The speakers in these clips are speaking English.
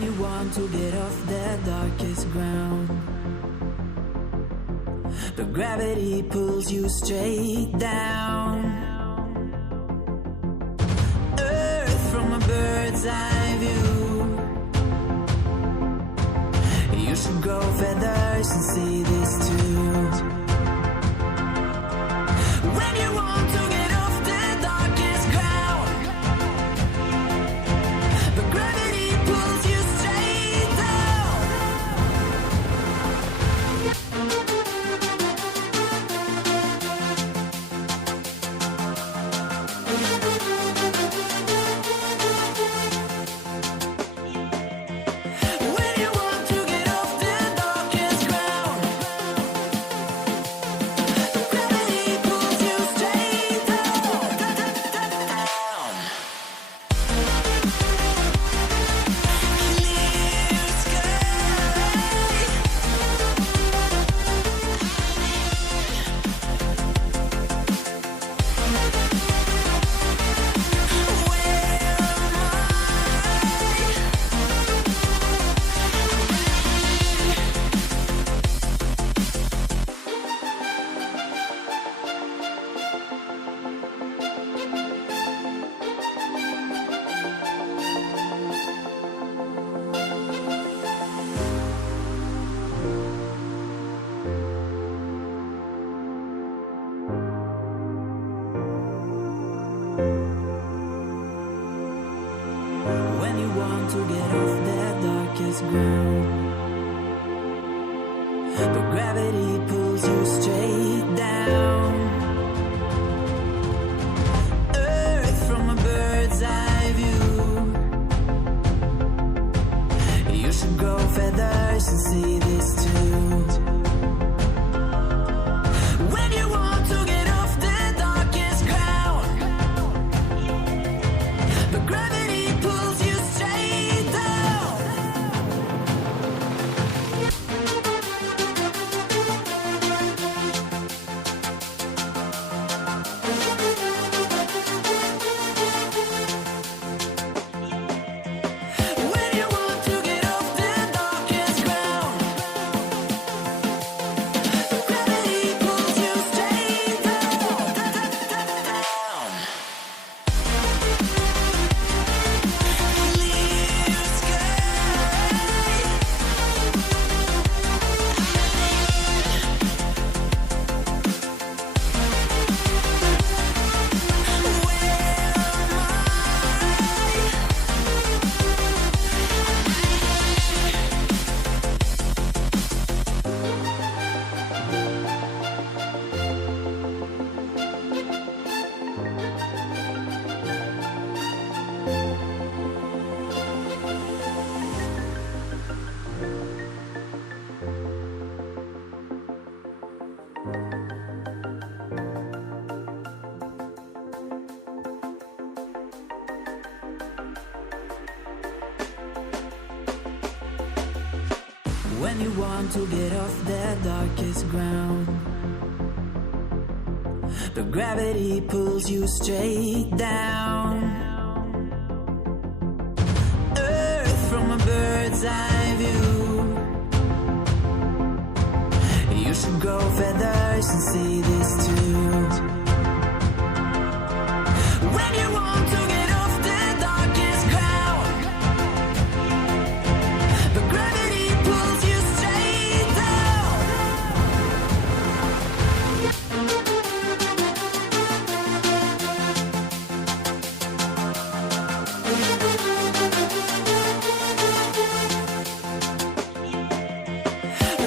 When you want to get off the darkest ground, the gravity pulls you straight down. Earth from a bird's eye view. You should grow feathers and see this too. When you want to get off the darkest ground, the gravity pulls you straight down. When you want to get off the darkest ground, the gravity pulls you straight down. Clear When you want to get off that darkest ground, the gravity pulls you straight down. Earth from a bird's eye view. You should grow feathers and see this too. When you want to get off the darkest ground, the gravity pulls you straight down. When you want to get off the darkest ground, the gravity pulls you straight down. Clear When you want to get off the darkest ground, the gravity pulls you straight down. Earth from a bird's eye view. You should grow feathers and see this too. When you want to get off the darkest ground, the gravity pulls you straight down.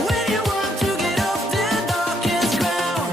When you want to get off the darkest ground,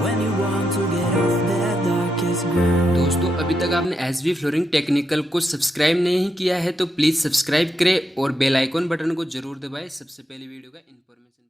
when you want to get off that darkest ground. दोस्तों अभी तक आपने SV flooring technical को subscribe नहीं किया है तो please subscribe करें और बेल आइकॉन बटन को जरूर दबाएं सबसे पहले वीडियो का इन्फॉर्मेशन